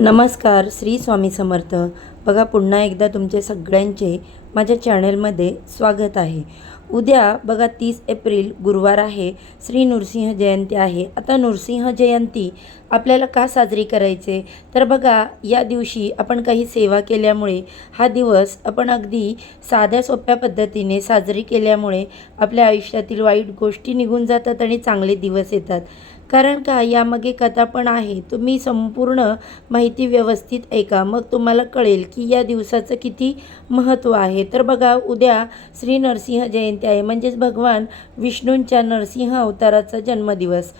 नमस्कार, श्री स्वामी समर्थ. बघा, पुन्हा एकदा तुमचे सगळ्यांचे माझ्या चॅनलमध्ये स्वागत आहे. उद्या बघा 30 एप्रिल गुरुवार आहे. श्री नृसिंह जयंती आहे. आता नृसिंह जयंती आपल्याला का साजरी करायचे, तर बघा या दिवशी आपण काही सेवा केल्यामुळे हा दिवस आपण अगदी साध्या सोप्या पद्धतीने साजरी केल्यामुळे आपल्या आयुष्यातील वाईट गोष्टी निघून जातात आणि चांगले दिवस येतात. कारण का यामागे कथा पण आहे. तुम्ही संपूर्ण माहिती व्यवस्थित ऐका, मग तुम्हाला कळेल की या दिवसाचं किती महत्त्व आहे. तर बघा, उद्या श्री नरसिंह जयंती आहे, म्हणजेच भगवान विष्णूंच्या नरसिंह अवताराचा जन्मदिवस.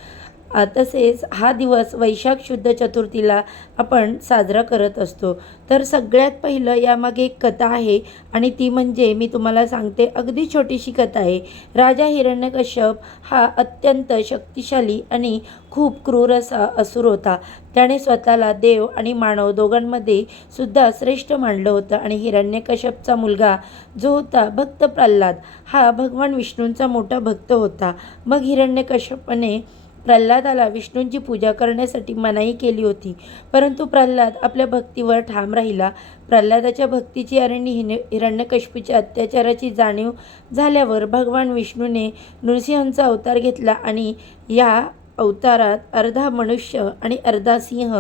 तसेच हा दिवस वैशाख शुद्ध चतुर्थीला आपण साजरा करत असतो. तर सगळ्यात पहिलं यामागे एक कथा आहे आणि ती म्हणजे मी तुम्हाला सांगते. अगदी छोटीशी कथा आहे. राजा हिरण्यकश्यप हा अत्यंत शक्तिशाली आणि खूप क्रूर असा असुर होता. त्याने स्वतःला देव आणि मानव दोघांमध्ये सुद्धा श्रेष्ठ मानलं होतं. आणि हिरण्यकश्यपचा मुलगा जो होता भक्त प्रल्हाद, हा भगवान विष्णूंचा मोठा भक्त होता. मग हिरण्यकश्यपने प्रल्हादाला विष्णूंची पूजा करण्यासाठी मनाई केली होती, परंतु प्रल्हाद आपल्या भक्तीवर ठाम राहिला. प्रल्हादाच्या भक्तीची आणि हिरण्यकश्यपूच्या अत्याचाराची जाणीव झाल्यावर भगवान विष्णूने नृसिंहाचा अवतार घेतला आणि या अवतारात अर्धा मनुष्य आणि अर्धा सिंह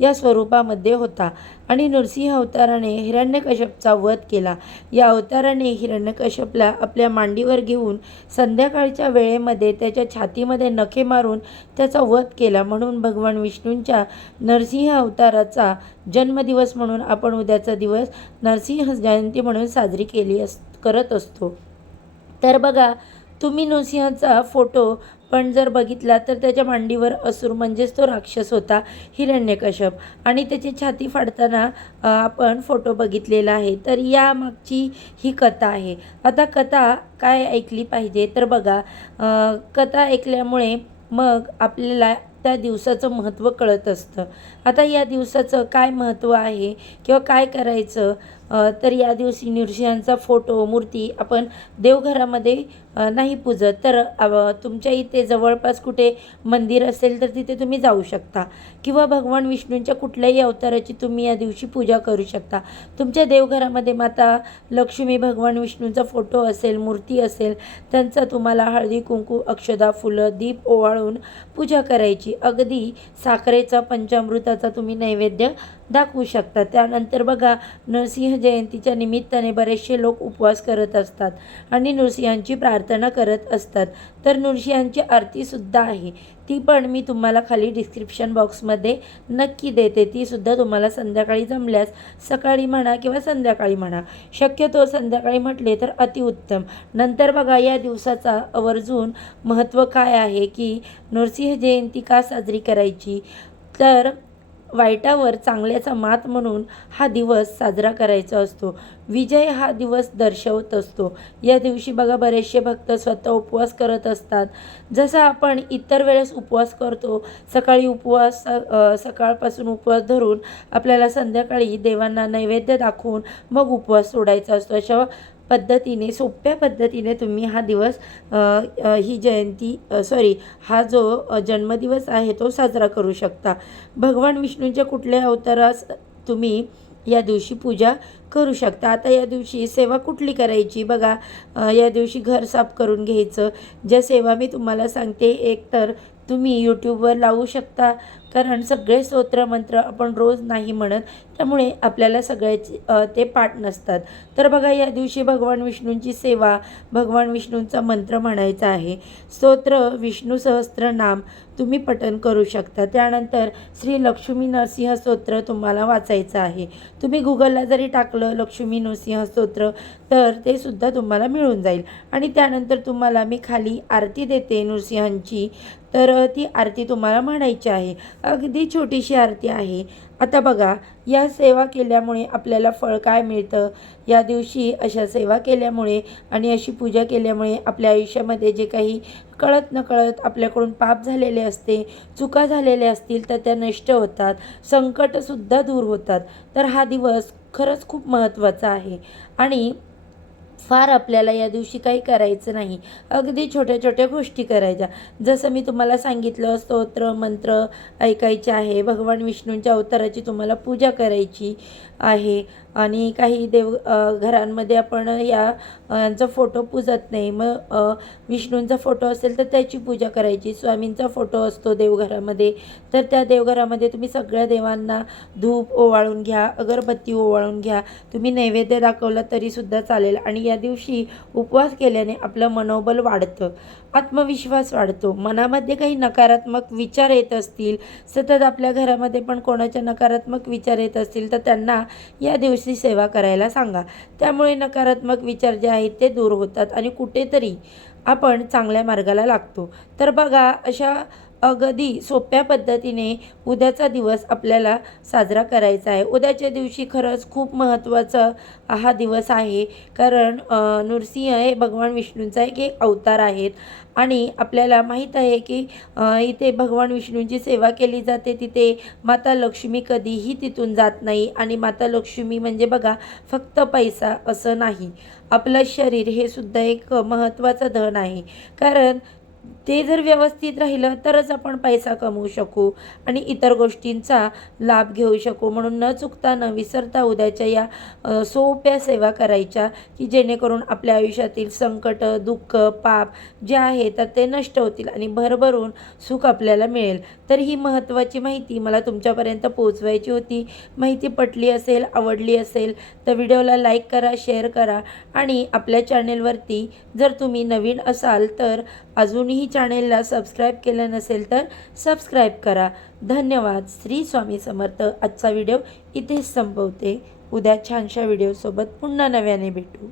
या स्वरूपामध्ये होता. आणि नृसिंह अवताराने हिरण्यकश्यपचा वध केला. या अवताराने हिरण्यकश्यपला आपल्या मांडीवर घेऊन संध्याकाळच्या वेळेमध्ये त्याच्या छातीमध्ये नखे मारून त्याचा वध केला. म्हणून भगवान विष्णूंच्या नरसिंह अवताराचा जन्मदिवस म्हणून आपण उद्याचा दिवस नरसिंह जयंती म्हणून साजरी करत असतो. तर बघा, तुम्ही नृसिंहाचा फोटो पण जर बघितला तर त्याच्या मांडीवर असुर म्हणजेच तो राक्षस होता हिरण्यकश्यप, आणि त्याची छाती फाडताना आपण फोटो बघितलेला आहे. तर या मागची ही कथा आहे. आता कथा काय ऐकली पाहिजे, तर बघा, कथा ऐकल्यामुळे मग आपल्याला त्या दिवसाचं महत्त्व कळत असतं. आता या दिवसाचं काय महत्त्व आहे किंवा काय करायचं, तर या दिवशी नृसिंहांचा फोटो मूर्ती आपण देवघरामध्ये नाही पूजत, तर तुमच्या इथे जवळपास कुठे मंदिर असेल तर तिथे तुम्ही जाऊ शकता, किंवा भगवान विष्णूंच्या कुठल्याही अवताराची तुम्ही या दिवशी पूजा करू शकता. तुमच्या देवघरामध्ये माता लक्ष्मी, भगवान विष्णूंचा फोटो असेल, मूर्ती असेल, त्यांचा तुम्हाला हळदी कुंकू, अक्षदा, फुलं, दीप ओवाळून पूजा करायची. अगदी साखरेचा, पंचामृताचा तुम्ही नैवेद्य दाखवू शकता. त्यानंतर बघा, नरसिंह जयंतीच्या निमित्ताने बरेचसे लोक उपवास करत असतात आणि नृसिंहांची प्रार्थना करत असतात. तर नृसिंहांची आरतीसुद्धा आहे, ती पण मी तुम्हाला खाली डिस्क्रिप्शन बॉक्समध्ये नक्की देते. तीसुद्धा तुम्हाला संध्याकाळी जमल्यास सकाळी म्हणा किंवा संध्याकाळी म्हणा, शक्यतो संध्याकाळी म्हटले तर अतिउत्तम. नंतर बघा, या दिवसाचा आवर्जून महत्त्व काय आहे की नरसिंह जयंती का साजरी करायची, तर वाईटावर चांगल्याचा मात म्हणून हा दिवस साजरा करायचा असतो. विजय हा दिवस दर्शवत असतो. या दिवशी बघा, बरेचसे भक्त स्वतः उपवास करत असतात. जसं आपण इतर वेळेस उपवास करतो, सकाळी उपवास, सकाळपासून उपवास धरून आपल्याला संध्याकाळी देवांना नैवेद्य दाखवून मग उपवास सोडायचा असतो. अशा पद्धतीने, सोप्या पद्धतीने तुम्ही हा दिवस, ही जयंती, हा जो जन्मदिवस आहे तो साजरा करू शकता. भगवान विष्णूंच्या कुठल्या अवतारास तुम्ही या दिवशी पूजा करू शकता. आता या दिवशी सेवा कुठली करायची, बघा, या दिवशी घर साफ करून घ्यायचं. ज्या सेवा मी तुम्हाला सांगते, एक तर तुम्ही यूट्यूबवर लावू शकता, कारण सगळे स्तोत्र मंत्र आपण रोज नाही म्हणत, त्यामुळे आपल्याला सगळ्याचे ते पाठ नसतात. तर बघा, या दिवशी भगवान विष्णूंची सेवा, भगवान विष्णूंचा मंत्र म्हणायचा आहे. स्तोत्र विष्णू सहस्त्रनाम तुम्ही पठण करू शकता. त्यानंतर श्री लक्ष्मी नरसिंह स्तोत्र तुम्हाला वाचायचं आहे. तुम्ही गुगलला जरी टाकलं लक्ष्मी नरसिंह स्तोत्र तर ते सुद्धा तुम्हाला मिळून जाईल. आणि त्यानंतर तुम्हाला मी खाली आरती देते नृसिंहांची, तर ती आरती तुम्हाला म्हणायची आहे. अगदी छोटीशी आरती आहे. आता बघा, या सेवा केल्यामुळे आपल्याला फळ काय मिळतं, या दिवशी अशा सेवा केल्यामुळे आणि अशी पूजा केल्यामुळे आपल्या आयुष्यामध्ये जे काही कळत नकळत आपल्याकडून पाप झालेले असते, चुका झालेल्या असतील तर त्या नष्ट होतात, संकटसुद्धा दूर होतात. तर हा दिवस खरंच खूप महत्त्वाचा आहे. आणि फार आपल्याला या दिवशी काही करायचं नाही. अगदी छोट्या छोट्या गोष्टी करायच्या. जसं मी तुम्हाला सांगितलं, स्तोत्र मंत्र ऐकायचे आहे, भगवान विष्णूंच्या अवताराची तुम्हाला पूजा करायची आहे. आणि काही घरांमध्ये आपण यांचा फोटो पूजत नाही. मग विष्णूंचा फोटो असेल तर त्याची पूजा करायची. स्वामींचा फोटो असतो देवघरामध्ये, तर त्या देवघरामध्ये तुम्ही सगळ्या देवांना धूप ओवाळून घ्या, अगरबत्ती ओवाळून घ्या. तुम्ही नैवेद्य दाखवला तरीसुद्धा चालेल. आणि या दिवशी उपवास केल्याने आपलं मनोबल वाढतं, आत्मविश्वास वाढतो. मनामध्ये काही नकारात्मक विचार येत असतील, सतत आपल्या घरामध्ये पण कोणाच्या नकारात्मक विचार येत असतील, तर त्यांना या दिवशी सेवा करायला सांगा. त्यामुळे नकारात्मक विचार जे आहेत ते दूर होतात आणि कुठेतरी आपण चांगल्या मार्गाला लागतो. तर बघा, अशा अगदी सोप्या पद्धतीने उद्याचा दिवस आपल्याला साजरा करायचा आहे. उद्याच्या दिवशी खरंच खूप महत्त्वाचा हा दिवस आहे, कारण नृसिंह हे भगवान विष्णूंचा एक अवतार आहेत. आणि आपल्याला माहीत आहे की इथे भगवान विष्णूंची सेवा केली जाते, तिथे माता लक्ष्मी कधीही तिथून जात नाही. आणि माता लक्ष्मी म्हणजे बघा, फक्त पैसा असं नाही, आपलं शरीर हे सुद्धा एक महत्त्वाचं धन आहे. कारण ते जर व्यवस्थित राहिलं तरच आपण पैसा कमवू शकू आणि इतर गोष्टींचा लाभ घेऊ शकू. म्हणून न चुकता न विसरता उद्याच्या या सोप्या सेवा करायच्या, की जेणेकरून आपल्या आयुष्यातील संकट, दुःख, पाप जे आहे तर ते नष्ट होतील आणि भरभरून सुख आपल्याला मिळेल. तर ही महत्त्वाची माहिती मला तुमच्यापर्यंत पोहोचवायची होती. माहिती पटली असेल, आवडली असेल तर व्हिडिओला लाईक करा, शेअर करा. आणि आपल्या चॅनेलवरती जर तुम्ही नवीन असाल तर अजूनही चॅनेलला सबस्क्राईब केलं नसेल तर सबस्क्राईब करा. धन्यवाद. श्री स्वामी समर्थ. आजचा व्हिडिओ इथेच संपवते. उद्या छानशा व्हिडिओसोबत पुन्हा नव्याने भेटू.